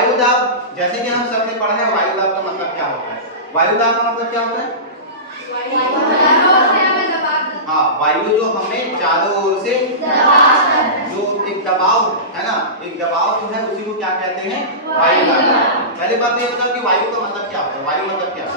वायु दाब, जैसे कि हम सबने पढ़ा है वायु दाब का मतलब क्या होता है। वायु दाब का मतलब क्या होता है? हाँ, वायु जो हमें चारों ओर से जो एक दबाव है ना, एक दबाव जो है उसी को क्या कहते हैं? वायु दाब। पहले बात ये बताओ कि वायु का मतलब क्या होता है। वायु मतलब क्या है?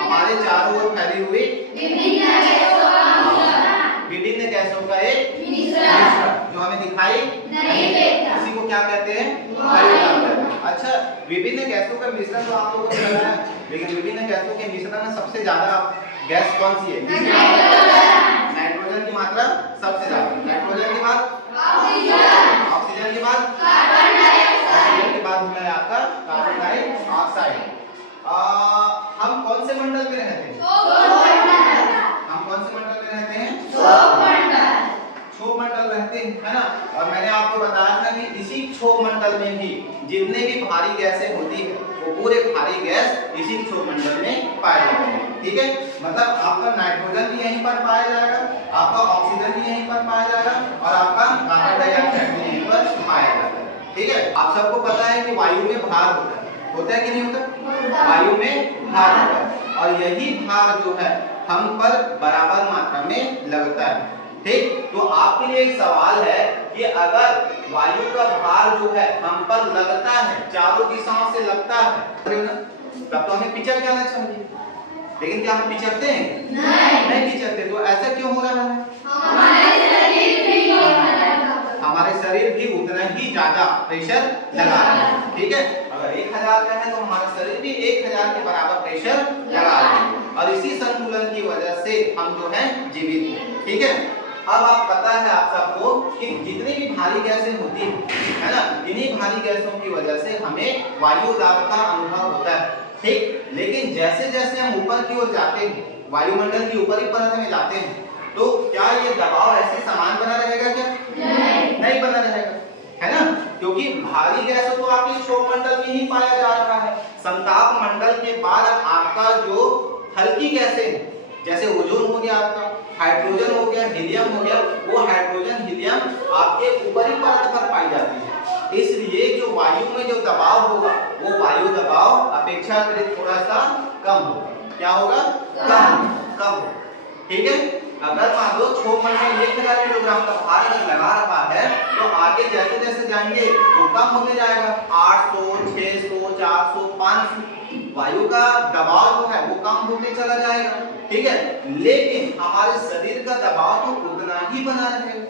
हमारे चारों ओर फैली हुई विभिन्न गैसों का एक मिश्रण जो हमें दिखाई नहीं देता, उसी को क्या कहते हैं? वायु दाब कहते हैं। अच्छा, विभिन्न गैसों का मिश्रण तो आप लोगों को पता है, लेकिन विभिन्न गैसों के मिश्रण में सबसे ज्यादा गैस कौन सी है? नाइट्रोजन की मात्रा सबसे ज्यादा। नाइट्रोजन के बाद ऑक्सीजन के बाद ऑक्सीजन के बाद होता है आपका कार्बन डाइऑक्साइड। हम कौन से मंडल में रहते हैं? हम कौन से मंडल में रहते हैं? क्षोभ मंडल रहते हैं, है ना। और मैंने आपको बताया था कि इसी क्षोभ मंडल में ही जितने भी भारी गैसें होती है वो पूरे भारी गैस इसी क्षोभ मंडल में पाए जाते हैं। ठीक है, मतलब आपका नाइट्रोजन भी यहीं पर पाया जाएगा, आपका ऑक्सीजन भी यहीं पर पाया जाएगा और आपका कार्बन डाइऑक्साइड भी यहीं पर पाया जाता है। ठीक है, आप सबको पता है कि वायु में भार होता है कि नहीं होता? वायु में भार होता है और यही भार जो है हम पर बराबर मात्रा में लगता है। ठीक, तो आपके लिए एक सवाल है कि अगर वायु का भार जो है हम पर लगता है, चारों दिशाओं से लगता है, तब तो हमें पिचक जाना चाहिए, लेकिन क्या हम पिचकते हैं? नहीं पिचकते। तो ऐसा क्यों हो रहा है? हमारे शरीर भी उतना ही ज्यादा प्रेशर लगा रहा है। ठीक है, अगर 1000 का है तो हमारा शरीर भी 1000 के बराबर प्रेशर लगा रहा है और इसी संतुलन की वजह से हम जो है जीवित हैं। ठीक है, अब आप पता है आप सबको कि जितनी भी भारी गैसें होती है ना, इन्हीं भारी गैसों की वजह से हमें वायु दाब का अनुभव होता है। ठीक, लेकिन जैसे जैसे हम ऊपर की ओर जाते हैं, वायुमंडल की ऊपरी परत में जाते हैं, तो क्या ये दबाव ऐसे समान बना रहेगा क्या? नहीं बना रहेगा, है ना, क्योंकि भारी गैस तो आपके क्षोभ मंडल में ही पाया जा रहा है। संताप मंडल के बाद आपका जो हल्की गैसें हैं, जैसे ओजोन हो गया, आपका हाइड्रोजन हो गया, हीलियम हो गया, वो हाइड्रोजन हीलियम आपके ऊपरी परत पर पाई जाती है। इसलिए जो वायु में जो दबाव होगा वो वायु दबाव अपेक्षाकृत थोड़ा सा कम होगा। क्या होगा? कम होगा। ठीक है, अगर मान लो क्षोभ मंडल 1000 किलोग्राम का भार अगर लगा रहा है तो आगे जैसे जैसे जाएंगे तो कम होते जाएगा, 800, 600, 400, 500, वायु का दबाव जो है वो कम होते चला जाएगा। ठीक है, लेकिन हमारे शरीर का दबाव तो उतना ही बना रहेगा।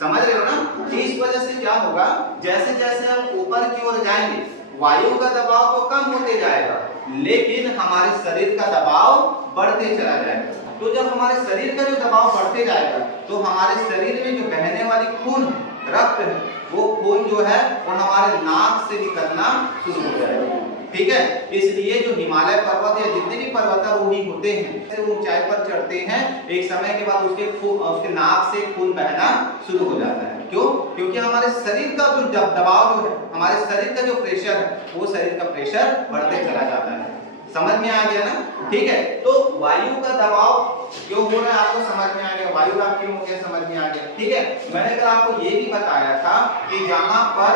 समझ रहे हो ना? इस वजह से क्या होगा, जैसे जैसे हम ऊपर की ओर जाएंगे वायु का दबाव तो कम होते जाएगा, लेकिन हमारे शरीर का दबाव बढ़ते चला जाएगा। तो जब हमारे शरीर का जो दबाव बढ़ते जाएगा तो हमारे शरीर में जो बहने वाली खून रक्त है वो खून जो है वो हमारे नाक से निकलना शुरू हो जाएगा। ठीक है, इसलिए जो हिमालय पर्वत या जितने भी पर्वतारोही होते हैं ऊंचाई पर चढ़ते हैं, एक समय के बाद उसके नाक से खून बहना शुरू हो जाता है। क्यों? क्योंकि हमारे शरीर का जो दबाव जो है, हमारे शरीर का जो प्रेशर है वो शरीर का प्रेशर बढ़ते चला जाता है। समझ में आ गया ना? ठीक है, तो वायु का दबाव क्यों हो रहा है आपको समझ में आ गया, वायु दाब क्यों हो गया समझ में आ गया। ठीक है, मैंने कल आपको ये भी बताया था कि जहां पर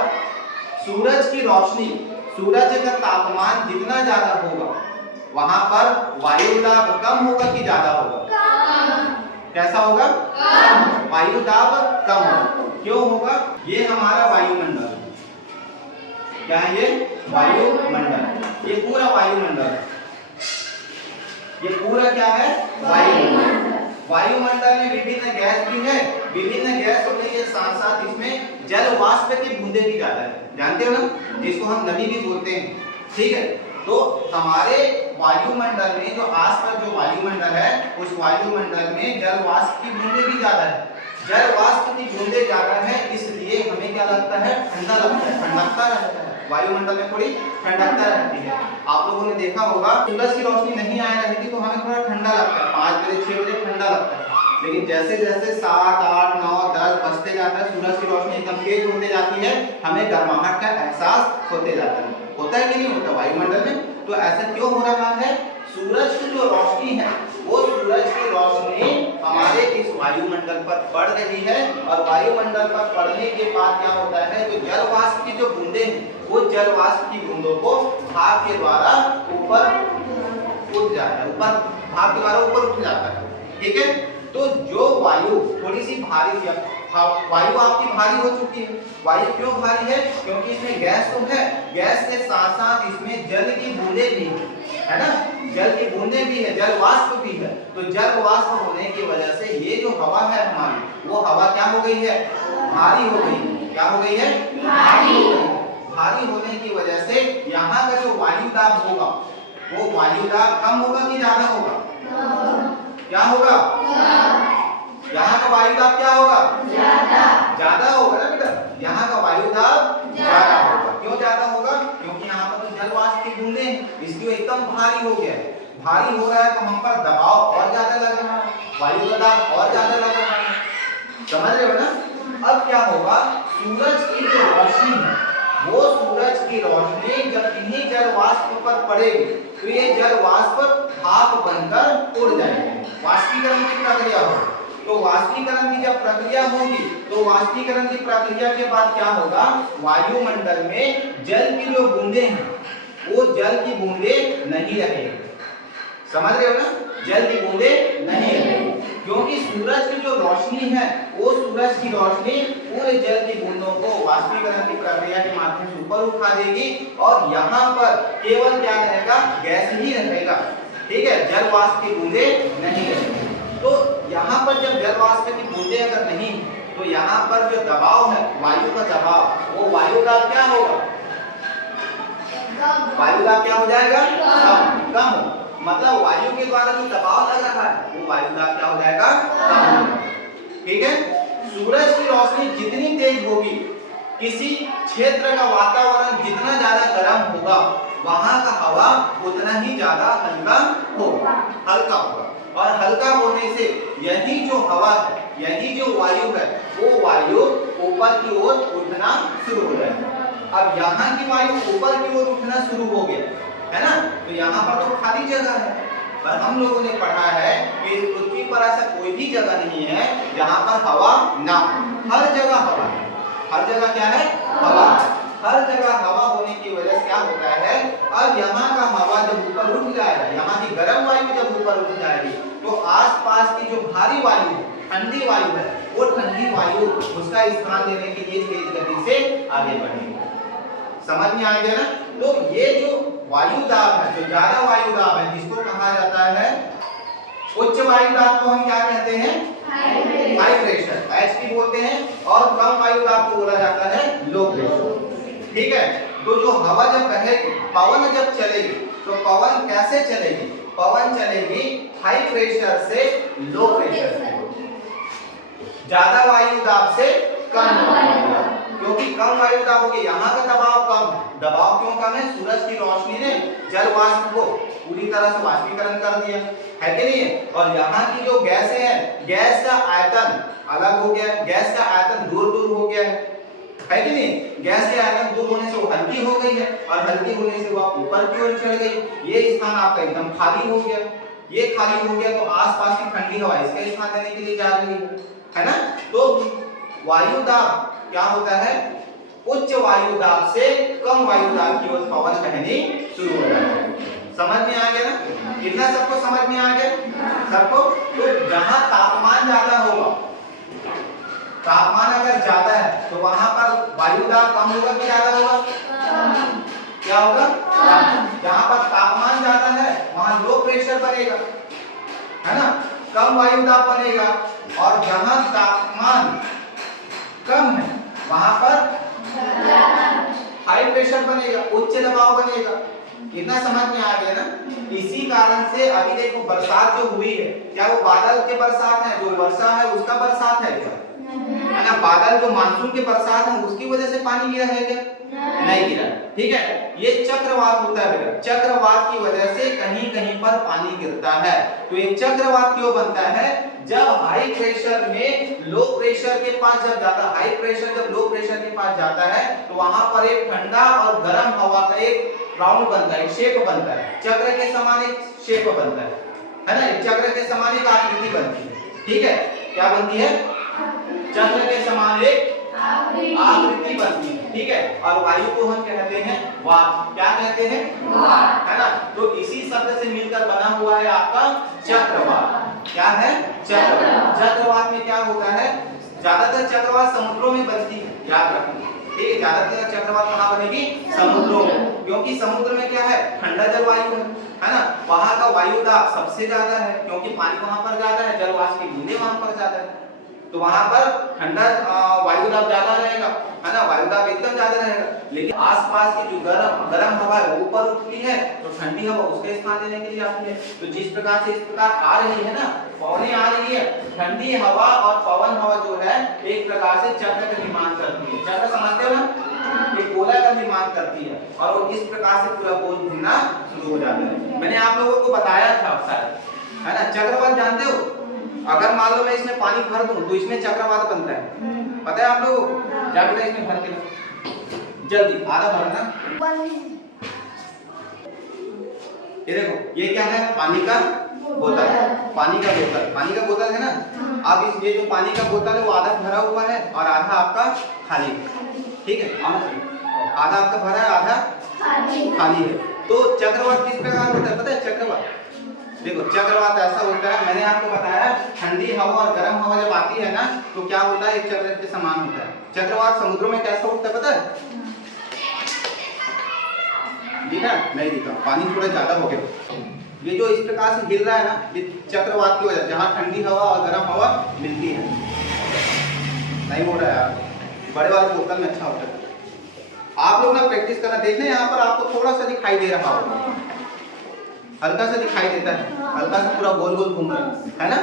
सूरज की रोशनी, सूरज का तापमान जितना ज्यादा होगा वहां पर वायु दाब कम होगा कि ज्यादा होगा? कैसा होगा? वायु दाब कम होगा। क्यों होगा? ये हमारा वायुमंडल, क्या है ये? वायुमंडल। ये पूरा वायुमंडल, ये पूरा क्या है? वायुमंडल। वायुमंडल में विभिन्न गैस भी है, विभिन्न गैस होने के साथ साथ इसमें जल वाष्प की बूंदें भी ज्यादा है, जानते हो ना, जिसको हम नमी भी बोलते हैं। ठीक है, तो हमारे वायुमंडल में जो आसपास जो वायुमंडल है उस वायुमंडल में जल वाष्प की बूंदें भी ज्यादा है। जल वाष्प की बूंदें ज्यादा है इसलिए हमें क्या लगता है? ठंडा लगता है, ठंडकता रहता है, वायुमंडल में थोड़ी ठंडकता रहती है। आप लोगों ने देखा होगा सूरज की रोशनी नहीं आ रही थी तो हमें थोड़ा ठंडा लगता है, 5 बजे 6 बजे ठंडा लगता है, लेकिन जैसे जैसे 7, 8, 9, 10 बजते जाता है, सूरज की रोशनी एकदम तेज होते जाती है, हमें गर्माहट का एहसास होते जाता है। होता है कि नहीं होता वायुमंडल में? तो ऐसा क्यों हो रहा है? सूरज की जो रोशनी है वो सूरज की रोशनी हमारे इस वायुमंडल पर पड़ रही है और वायुमंडल पर पड़ने के बाद क्या होता है, जो जल वाष्प की जो बूंदें हैं वो जल वाष्प की बूंदों को भाप के द्वारा ऊपर उठ जाता है, ऊपर भाप के द्वारा ऊपर उठ जाता है। ठीक है, तो जो वायु थोड़ी सी भारी है, वायु आपकी भारी हो चुकी है। वायु क्यों भारी है? क्योंकि इसमें गैस तो है, गैस के साथ साथ इसमें जल की बूंदें भी है ना, जल की बूंदें भी है, जल वाष्प भी है। तो जल वाष्प होने की वजह से ये जो हवा है हमारी, वो हवा क्या हो गई है, भारी हो गई। क्या हो गई है? भारी हो गई। भारी होने की वजह से यहाँ का जो वायु दाब होगा वो वायु दाब कम होगा कि ज्यादा होगा? क्या होगा? यहाँ का वायु दाब क्या होगा? ज्यादा होगा ना बेटा, यहाँ का वायु दाब ज्यादा होगा। क्यों ज्यादा होगा? क्योंकि यहाँ पर तो जल वाष्प की बूंदें हैं, इसलिए एकदम भारी हो गया है। भारी हो रहा है तो हम पर दबाव और ज्यादा लग रहा है, वायु का दाब और ज्यादा लग रहा है। समझ रहे हो ना? अब क्या होगा, सूरज की जो रोशनी है वो सूरज की रोशनी जब इन्हीं जल वाष्प पर पड़ेगी तो ये जल वाष्प भाप बनकर उड़ जाएंगे। वाष्पीकरण की प्रक्रिया होगी। तो वाष्पीकरण की जब प्रक्रिया होगी तो वाष्पीकरण की प्रक्रिया के बाद क्या होगा, वायुमंडल में जल की जो बूंदें हैं वो जल की बूंदें नहीं रहेंगी। समझ रहे हो ना? जल की बूंदें नहीं रहेंगी, क्योंकि सूरज की जो रोशनी है वो सूरज की रोशनी पूरे जल की बूंदों को वाष्पीकरण की प्रक्रिया के माध्यम से ऊपर उठा देगी और यहाँ पर केवल क्या रहेगा, गैस ही रहेगा। ठीक है, जल वाष्प की बूंदें नहीं रहेंगी। तो यहाँ पर जब जल वाष्प की बूंदें अगर नहीं तो यहाँ पर जो दबाव है, वायु का दबाव, वो वायु दाब क्या होगा? वायु दाब क्या हो जाएगा? कम हो। मतलब वायु के द्वारा जो दबाव लग रहा है वो वायु दाब क्या हो जाएगा? कम हो। ठीक है, सूरज की रोशनी जितनी तेज होगी, किसी क्षेत्र का वातावरण जितना ज्यादा गर्म होगा, वहां का हवा उतना ही ज्यादा हल्का होगा, हल्का होगा। और हल्का होने से यही जो हवा है, यही जो वायु है, वो वायु ऊपर की ओर उठना शुरू हो जाएगा। अब यहाँ की वायु ऊपर की ओर उठना शुरू हो गया है ना, तो यहाँ पर तो खाली जगह है। पर हम लोगों ने पढ़ा है कि इस पृथ्वी पर ऐसा कोई भी जगह नहीं है जहाँ पर हवा ना हो। हर जगह हवा है। हर जगह क्या है? हवा। हर जगह हवा होने की वजह से क्या होता है, अब यहाँ का हवा जब ऊपर उठ जाएगा, यहाँ की गर्म वायु जब ऊपर उठ जाएगी तो आसपास की जो भारी वायु है, ठंडी वायु है, वो ठंडी वायु उसका स्थान लेने के लिए तेज गति से आगे बढ़ेगी। समझ में आ गया ना? तो ये जो वायु दाब है, जो ज्यादा वायु दाब है, जिसको कहा जाता है उच्च वायु दाब को हम क्या कहते हैं? हाई प्रेशर, एचपी बोलते हैं। और कम वायु दाब को बोला जाता है लो प्रेशर। ठीक है, तो जो हवा जब बहेगी, पवन जब चलेगी, तो पवन कैसे चलेगी? पवन चलेगी हाई प्रेशर से लो प्रेशर से, ज्यादा वायु दाब से कम वायु दाब। क्योंकि कम वायु दाब होगी, यहाँ का दबाव कम है। दबाव क्यों कम है? सूरज की रोशनी ने जल वाष्प को पूरी तरह से वाष्पीकरण कर दिया है कि नहीं? और यहाँ की जो गैस है, गैस का आयतन अलग हो गया, गैस का आयतन दूर दूर हो गया है कि नहीं? गैस के आयतन दूर होने से वो हल्की हो गई है और हल्की होने से वो ऊपर की ओर चढ़ गई। ये स्थान आपका एकदम खाली हो गया। ये खाली हो गया तो आसपास की ठंडी हवा इसका स्थान लेने के लिए जा रही है ना? तो वायु दाब क्या होता है? उच्च वायु दाब से कम वायु दाब की ओर पवन बहनी शुरू हो जाता है। समझ में आ गया ना? कितना सबको समझ में आ गया? सबको? तो जहां तापमान ज्यादा होगा, तापमान अगर ज्यादा है तो वहां पर वायु दाब कम होगा कि ज्यादा होगा? क्या होगा? जहां पर तापमान ज्यादा है वहां लो प्रेशर बनेगा, है ना? कम वायु दाब बनेगा। और जहां तापमान कम है वहां पर हाई प्रेशर बनेगा, उच्च दबाव बनेगा। इतना समझ में आ गया ना? इसी कारण से अभी देखो बरसात जो हुई है, क्या वो बादल के बरसात है? जो वर्षा है उसका बरसात है क्या? है ना? बादल जो मानसून के बरसात है उसकी वजह से पानी गिरा है क्या? नहीं गिरा। ठीक है, ये चक्रवात होता है बेटा। चक्रवात की वजह से कहीं कहीं पर पानी गिरता है। तो ये चक्रवात क्यों बनता है? जब हाई प्रेशर में लो प्रेशर के पास जब जाता है, हाई प्रेशर जब लो प्रेशर के पास जाता है तो वहां पर एक ठंडा और गर्म हवा का एक राउंड बनता है, शेप बनता है, चक्र के समान एक शेप बनता है ना, चक्र के समान एक आकृति बनती है, ठीक है, क्या बनती है, चक्र के समान एक आकृति बनती है, ठीक है। और वायु को हम कहते हैं वात, क्या कहते हैं, वात, है ना। तो इसी शब्द से मिलकर बना हुआ है आपका चक्रवात। क्या है, चक्रवात। चक्रवात में क्या होता है, ज्यादातर चक्रवात समुद्रों में बनती है, याद रखना, ठीक है। ज्यादातर चक्रवात कहाँ बनेगी, समुद्रों में, क्योंकि समुद्र में क्या है, ठंडा जलवायु है ना, वहां का वायु दाब सबसे ज्यादा है, क्योंकि पानी वहां पर ज्यादा है, जलवाष्प की बूंदें वहां पर ज्यादा है, तो वहां पर ठंडा वायु दाब ज्यादा रहेगा, है ना, वायु दाब एकदम ज्यादा रहेगा। लेकिन आसपास की जो गर्म हवा है वो ऊपर उठती है, तो ठंडी हवा उसके स्थान लेने के लिए आती है। तो जिस प्रकार से इस प्रकार आ रही है ना, पवनें आ रही है, ठंडी हवा और पवन हवा जो है एक प्रकार से चक्र का निर्माण करती है। चक्र समझते हो ना, एक गोला का निर्माण करती है, और वो इस प्रकार से पूरा गोल घूमना शुरू हो जाता है। मैंने आप लोगों को बताया था शायद, है ना, चक्रवात जानते हो, अगर मान लो मैं इसमें पानी भर दूं तो इसमें चक्रवात बनता है, पता है आप लोगों को, क्या बेटा इसमें भर के लो जल्दी, आधा भरना। ये देखो, ये क्या है, पानी का बोतल, पानी का बोतल, पानी का बोतल है ना। अब इस ये जो पानी का बोतल है वो आधा भरा हुआ है और आधा आपका खाली है, ठीक है, आधा आपका भरा है, आधा खाली है। तो चक्रवात किस प्रकार होता है पता है, चक्रवात देखो, चक्रवात ऐसा होता है, मैंने आपको बताया, ठंडी हवा और गर्म हवा जब आती है ना तो क्या होता है, एक चक्र के समान होता है। चक्रवात समुद्रों में कैसा उठता है पता है, दिखा नहीं दिखा, पानी थोड़ा ज्यादा हो गया, ये जो इस प्रकार से हिल रहा है ना, ये चक्रवात की वजह, जहाँ ठंडी हवा और गर्म हवा मिलती है। नहीं हो रहा है यार, बड़े वाले बोतल में अच्छा होता है। आप लोग ना प्रैक्टिस करना, देखना यहाँ पर आपको थोड़ा सा दिखाई दे रहा होगा, हल्का सा दिखाई देता है, हल्का सा पूरा गोल गोल घूम रहा है ना,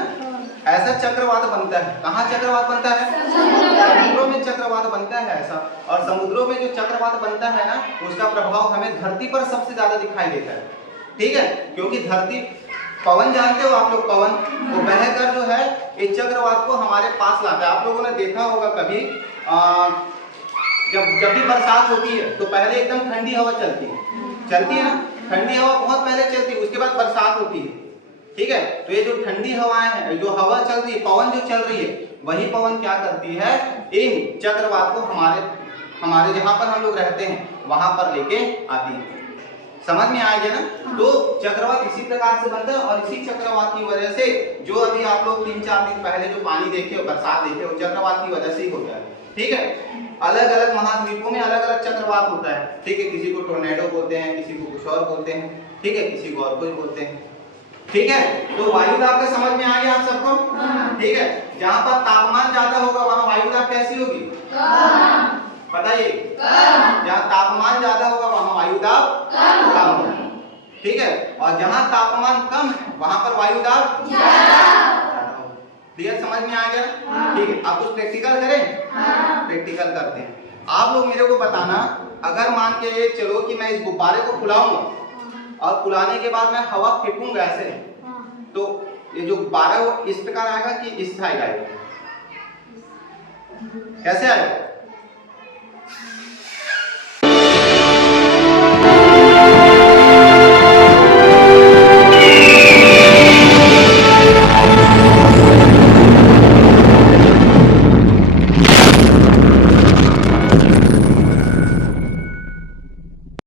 ऐसा चक्रवात बनता है। कहाँ चक्रवात बनता है, समुद्रों में चक्रवात बनता है ऐसा। और समुद्रों में जो चक्रवात बनता है ना, उसका प्रभाव हमें धरती पर सबसे ज्यादा दिखाई देता है, ठीक है, क्योंकि धरती, पवन जानते हो आप लोग, पवन वो बहकर जो है इस चक्रवात को हमारे पास लाता है। आप लोगों ने देखा होगा कभी, जब भी बरसात होती है तो पहले एकदम ठंडी हवा चलती है ना, ठंडी हवा बहुत पहले चलती है, उसके बाद बरसात होती है, ठीक है। तो ये जो ठंडी हवाएं हैं, जो हवा चल रही है, पवन जो चल रही है, वही पवन क्या करती है, इन चक्रवात को हमारे जहां पर हम लोग रहते हैं वहां पर लेके आती है। समझ में आ गया ना। तो चक्रवात इसी प्रकार से बनता है, और इसी चक्रवात की वजह से जो अभी आप लोग 3-4 दिन पहले जो पानी देखे, बरसात देखे, वो चक्रवात की वजह से ही होता है, ठीक है। अलग अलग महाद्वीपों में अलग अलग चक्रवात होता है, ठीक है, किसी को टोर्नेडो बोलते हैं, किसी को कुछ और बोलते हैं, ठीक है, किसी को और कुछ बोलते हैं, ठीक है। तो वायुदाब का समझ में आ गया आप सबको, ठीक है। जहां पर तापमान ज्यादा होगा वहां वायुदाब कैसी होगी, बताइए, जहां तापमान ज्यादा होगा वहां वायुदाब कम होगा, ठीक है। और जहां तापमान कम है वहां पर वायुदाब ज्यादा होगा। क्लियर, समझ में आ गया, ठीक है। आप कुछ प्रैक्टिकल करें, प्रैक्टिकल करते हैं। आप लोग मेरे को बताना, अगर मान के चलो कि मैं इस गुब्बारे को फुलाऊंगा और फुलाने के बाद मैं हवा फेंकूंगा ऐसे, तो ये जो गुब्बारा वो इस प्रकार आएगा कि इस साइड आएगा, कैसे आएगा,